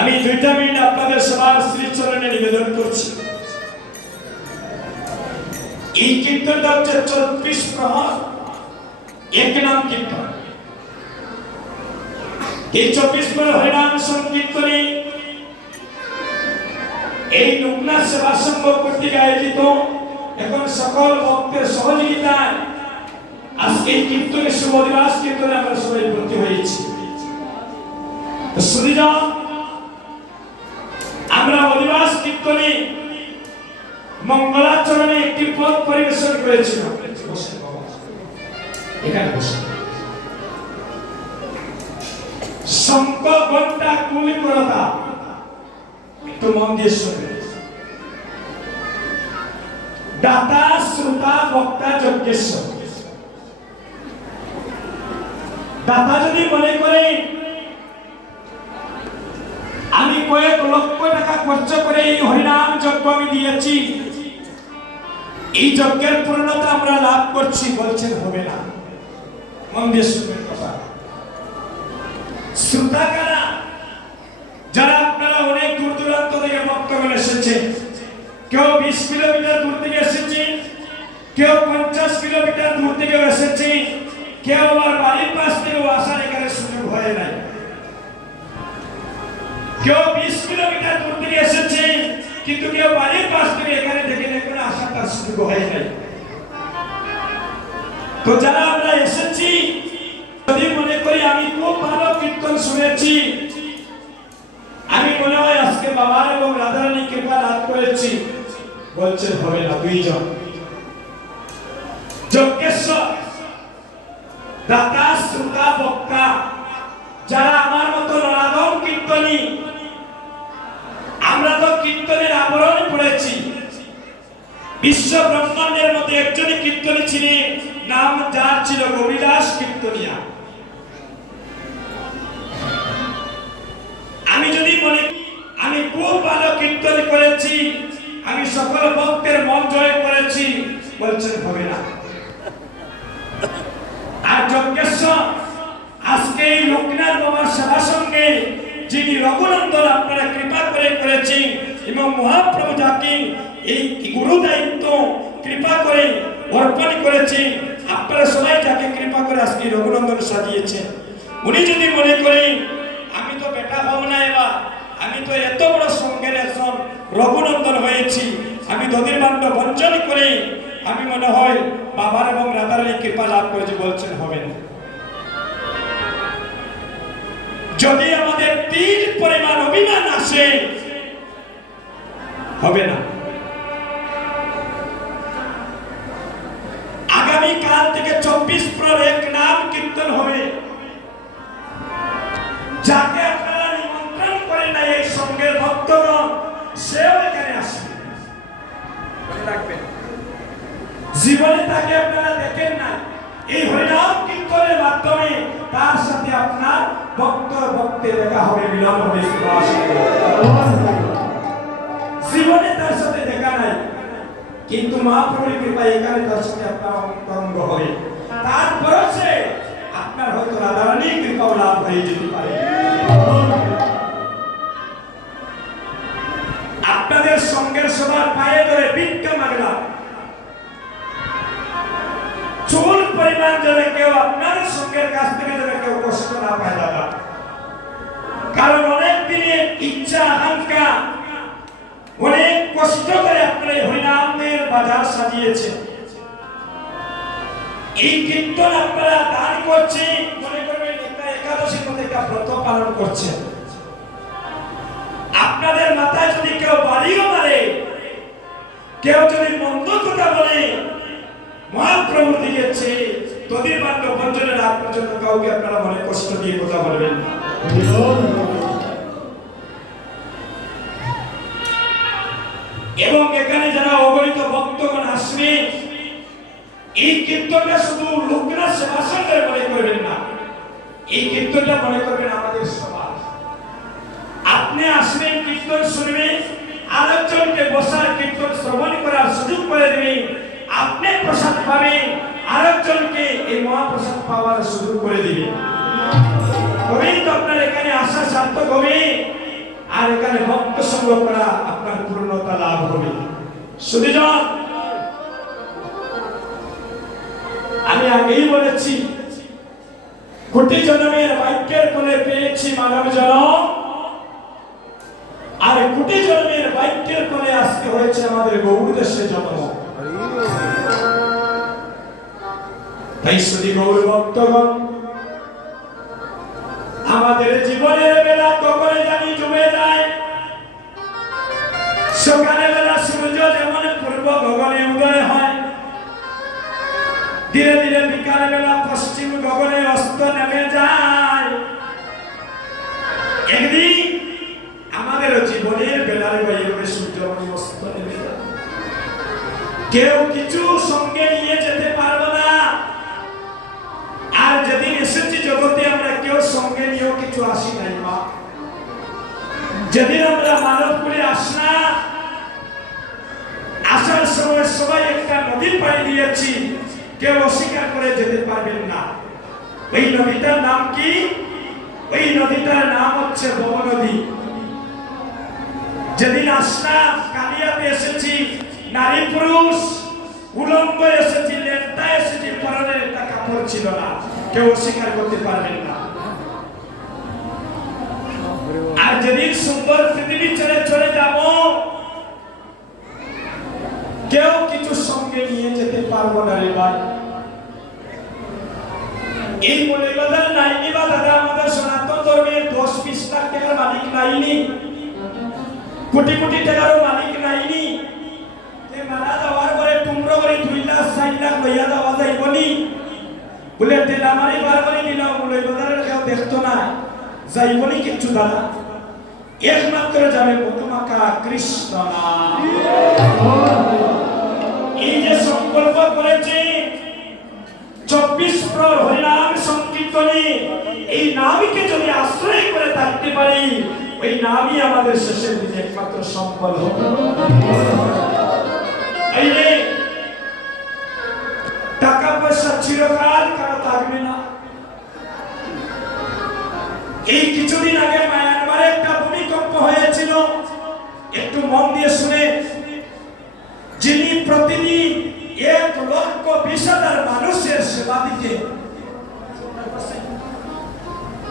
আমি 2 মিনিট আপনাদের সবার শ্রীচরণে নিবেদন করছি। এই কীর্তনটা হচ্ছে 34 প্রহর এক নাম কীর্তন। এই 24 প্রহর হরিনাম সংকীর্তনে এই লোকনাথ সেবা সংঘ কর্তৃক আয়োজিত এখন সকল ভক্তের সহযোগিতায় আজকে এই কীর্তনের শুভ দিবস কীর্তনে আমরা সবাই ভর্তি হয়েছি। শুনিজন আমরা অধিবাস কীর্তনে মঙ্গলাচরণে একটি পদ পরিবেশন করেছিলাম। এখানে বসে শঙ্খ ঘণ্টা কুলি করতা একটু মন দিয়ে শুনবে। দাতা শ্রোতা বক্তা যজ্ঞেশ্বর। দাতা যদি মনে করে আমি কয়েক লক্ষ টাকা খরচ করে এই হরিনাম যজ্ঞ আমি দিয়েছি, এই যজ্ঞের পূর্ণতা আমরা লাভ করছি, বলছেন হবে না। মন দিয়ে শুনবেন কথা। শ্রোতাকারা যারা আপনারা অনেক দূর দূরান্ত থেকে ভক্তগণ এসেছে, কেউ 20 কিলোমিটার দূর থেকে এসেছে, কেউ 50 কিলোমিটার দূর থেকে এসেছে, কেউ আমার বাড়ির পাশ থেকেও আসার এখানে সুযোগ হয় নাই, কেউ 20 কিলোমিটার দূর থেকে এসেছে, কিন্তু কেউ বাড়ির পাশ থেকে এখানে দেখে কোনো আসার তার সুযোগ হয় নাই। তো যারা আমরা এসেছি, যদি মনে করি আমি খুব ভালো কীর্তন শুনেছি, আমি মনে হয় আজকে বাবার এবং রাধারানী কৃপা লাভ করেছি, বলছেন হবে না। দুইজন যজ্ঞেশ্বর দাতা শ্রোতা বক্তা যারা আমার মতো নরাধম কীর্তনী, আমরা তো কীর্তনের আবরণ পড়েছি। বিশ্ব ব্রহ্মাণ্ডের মধ্যে একজনই কীর্তনী ছিলেন, নাম যার ছিল গোবিদাস কীর্তনিয়া। আমি যদি মনে আমি খুব ভালো কীর্তন করেছি, আমি সকল ভক্তের মন জয় করেছি, বলছেন হবে না। আর যজ্ঞেশ্বর আজকে এই লোকনাথ বাবার সেবা সঙ্গে যিনি রঘুনন্দন আপনারা কৃপা করে করেছেন এবং মহাপ্রভু যাকে এই গুরু দায়িত্ব কৃপা করে অর্পণ করেছেন, আপনারা সবাই যাকে কৃপা করে আজকে রঘুনন্দন সাজিয়েছেন, উনি যদি মনে করেন আমি তো বেটা হব না, এবার আমি তো এত বড় সঙ্গের একজন রঘুনন্দন হয়েছি, আমি দধির মান্য বঞ্চন করে আমি মনে হয় বাবার এবং রাধারানী কৃপা লাভ করেছি, বলছেন হবে না। যদি আমাদের তীর পরিমাণ অভিমান আসে, হবে না। আগামী কাল থেকে 24 প্রহর এক নাম কীর্তন হবে। যাকে আপনারা নিমন্ত্রণ করেন না এই সঙ্গের ভক্তগণ, সেও এখানে আসবে। মনে রাখবেন, জীবনে তাকে আপনারা দেখেন না, এই হরিনাম কীর্তনের মাধ্যমে তার সাথে আপনার ভক্তে দেখা হবে, মিলন হবে। জীবনে তার সাথে দেখা নাই, কিন্তু মহাপ্রভুর কৃপায় এখানে তার সাথে আপনার অন্তরঙ্গ হবে। তারপর সে আপনার হয়তো রাধারানীর কৃপাও লাভ হয়ে যেতে পারে। আপনাদের সঙ্গের সবার পায়ে ধরে ভিক্ষা মাগলাম, চুল পরিমাণ যাবে কেউ আপনাদের সঙ্গের কাছ থেকে যাবে কেউ কষ্ট না পায় দাদা। কারণ অনেক দিনের ইচ্ছা আকাঙ্ক্ষা, অনেক কষ্ট করে আপনারা হরিনামের বাজার সাজিয়েছেন। এই কীর্তন আপনারা দান করছেন, মনে করবেন একটা একাদশীর মধ্যে একটা ব্রত পালন করছেন। আপনাদের মাথায় যদি কেউ বাড়িও মারে, কেউ যদি মন্দ কথা বলে, মহাপ্রভু দিয়েছে তদের বাক্য বঞ্চনের আগ পর্যন্ত কাউকে আপনারা মনে কষ্ট দিয়ে কথা বলবেন। এবং এখানে যারা অগণিত ভক্তগণ আসবে, এই কীর্তনটা শুধু লোকনাথ সেবাসনের মনে করবেন না, এই কীর্তনটা মনে করবেন আমাদের সমাজ। আপনি আসবেন, কীর্তন শুনবেন, আরেকজনকে বসার কীর্তন শ্রবণ করার সুযোগ করে দেবেন, আপনি প্রসাদ পাবেন, আরেকজনকে এই মহাপ্রসাদ পাওয়ার সুযোগ করে দিবেন। তবেই তো আপনার এখানে আসা সার্থক হবে, আর এখানে ভক্ত সঙ্গ করা আপনার পূর্ণতা লাভ হবে। শুধুজন আমি আগেই বলেছি, কোটি জন্মের বাক্যের কোলে পেয়েছি মানব জন্ম, আর কোটি জন্মের বাক্যের কোলে আজকে হয়েছে আমাদের গৌর দেশে জন্ম। তাই শুধু গৌর ভক্তগণ, আমাদের জীবনের বেলা কখন জানি ডুবে যায়। সকালে বেলা সূর্য যেমন পূর্ব গগনে উদয় হয়, ধীরে ধীরে বিকাল বেলা পশ্চিম গগনে অস্ত নেমে যায়। একদিন আমাদের জীবনের বেলার বাইরে সূর্য অস্ত নেমে যায়। কেউ কিছু সঙ্গে নিয়ে যেতে পারবো না, আর যেদিন এসেছি জগতে আমরা কেউ সঙ্গে নিয়েও কিছু আসি নাই। মা, যেদিন আমরা মানব করে আসলাম, আসার সময় সবাই একটা নদীর পাড়ি দিয়েছি, কেউ অস্বীকার করে যেতে পারবেন না। ওই নদীটার নাম কি? ওই নদীটার নাম হচ্ছে ভব নদী। যেদিন আসলাম কালিয়াতে এসেছি, নারী পুরুষ উলঙ্গ এসেছি, লেন্টা এসেছি, পরনে একটা কাপড় ছিল না, কেউ অস্বীকার করতে পারবেন না। আর যেদিন সুন্দর পৃথিবী ছেড়ে চলে যাব, কেউ কিছু সঙ্গে নিয়ে যেতে পারবো না রে ভাই। এই মৌলবাদের নাইনি বা দাদা আমাদের সনাতন ধর্মের 10-20 লাখ টাকার মালিক নাইনি, কোটি কোটি টাকারও মালিক নাইনি। মারা যাওয়ার পরে টুমরো করে 2 লাখ 4 লাখ লইয়া যাওয়া যাইবনি বলে তেল আমারই বার করে নিলাম, মৌলবাদের কেউ দেখতো না, যাইবনি কিচ্ছু দাদা। একমাত্র যাবে মধুমাখা কৃষ্ণ নাম। এই যে সংকল্প করেছে 24 প্রহর হরিনাম সংকীর্তনে, এই নামকে যদি আশ্রয় করে থাকতে পারি, ওই নামই আমাদের শেষের দিনে একমাত্র সম্বল হবে। এই যে টাকা পয়সা চিরকাল কারো থাকবে না। এই কিছুদিন আগে মায়ানমারে একটা ভূমিকম্প হয়েছিল, একটু মন দিয়ে শুনে। যিনি প্রতিদিন 1,20,000 মানুষের সেবা দিতে,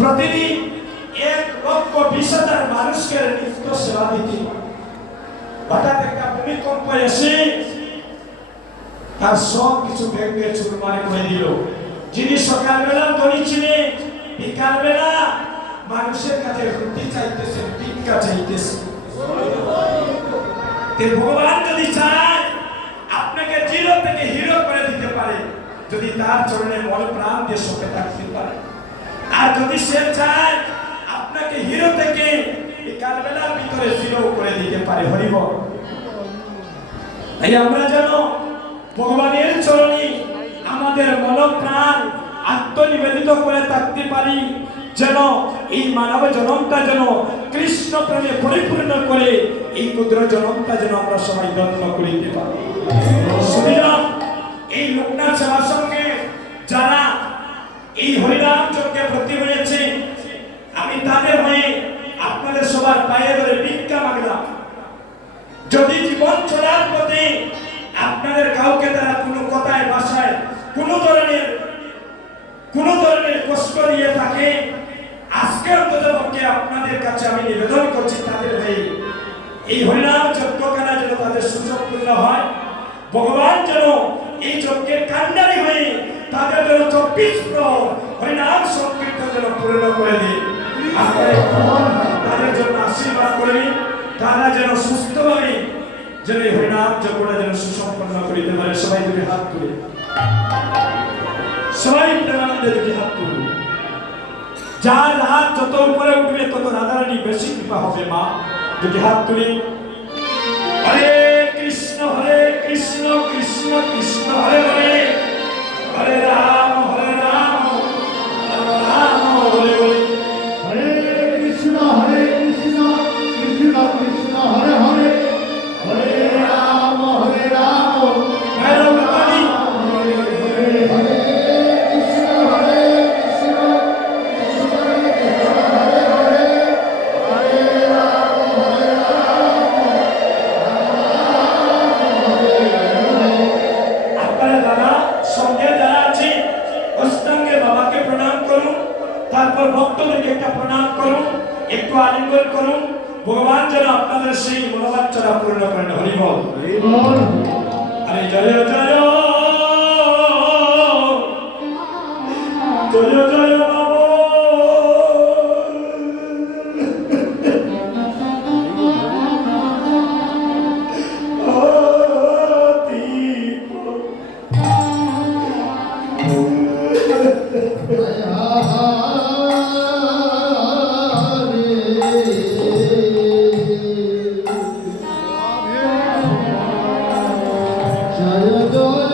প্রতিদিন 1,20,000 মানুষের নিত্য সেবা দিতে, হঠাৎ একটা ভূমিকম্প এসে তার সব কিছু ভেঙে চুরমার করে দিল। যিনি সকালবেলা ধনী ছিলেন, বিকালবেলা মানুষের কাছে রুটি চাইতেছেন, ভিক্ষা চাইতেছেন। ভগবান যদি চায় আপনাকে জিরো থেকে হিরো করে দিতে পারে, যদি তার চরণে মন প্রাণ দিয়ে সঁপে থাকতে পারে। আর যদি সে চায় আপনাকে হিরো থেকে বিকালবেলার ভিতরে জিরো করে দিতে পারে। হরিবল। তাই আমরা যেন ভগবানের চরণে আমাদের মন প্রাণ আত্মনিবেদিত পারি, যেন এই মানব জনমটা যেন কৃষ্ণ প্রেমে পরিপূর্ণ করে এই ক্ষুদ্র জনমটা যেন আমরা সবাই যত্ন করিতে পারি। শুনিলাম এই লোকনাথ সেবা সঙ্গে যারা এই হরিনাম যজ্ঞে ব্রতী হয়েছে, আমি তাদের হয়ে আপনাদের সবার পায়ে ধরে ভিক্ষা মাগলাম। যদি জীবন চলার পথে আপনাদের কাউকে তারা কোনো কথায় ভাষায় কোনো ধরনের কষ্ট দিয়ে থাকে, আজকে অন্তত পক্ষে আপনাদের কাছে আমি নিবেদন করছি তাদের হয়ে এই হরিনাম যজ্ঞখানা যেন তাদের সুযোগপূর্ণ হয়। ভগবান যেন এই যজ্ঞের কাণ্ডারি হয়ে তাদের যেন 24 প্রহর হরিনাম সংকীর্তন যেন পূর্ণ করে দেয়। আপনারা তাদের জন্য আশীর্বাদ করবেন, তারা যেন সুস্থভাবে যেন এই হরিনাম যজ্ঞটা যেন সুসম্পন্ন করিতে পারে। সবাই দুটি হাত তুলে, সবাই প্রেমানন্দে দুটি হাত তুলুন। যার হাত যত উপরে উঠবে তত রাধারানী বেশি কৃপা হবে। মা দুটি হাত তুলি। হরে কৃষ্ণ কৃষ্ণ কৃষ্ণ হরে হরে, হরে রাম রাম হরে হরে। হরে কৃষ্ণ কৃষ্ণ কৃষ্ণ হরে হরে, হরে রাম ভৈরব কালী। হরে হরে। আপনারা দাদা সঙ্গে যারা আছে অষ্টাঙ্গে বাবাকে প্রণাম করুন, তারপর ভক্তদেরকে একটা প্রণাম করুন, একটু আলিঙ্গন করুন। ভগবান যেন আপনাদের সেই মনোবাঞ্ছনা পূর্ণ করেন। হরি বল। আরে জয় জয় জয় জয় বাবা। জয় জয়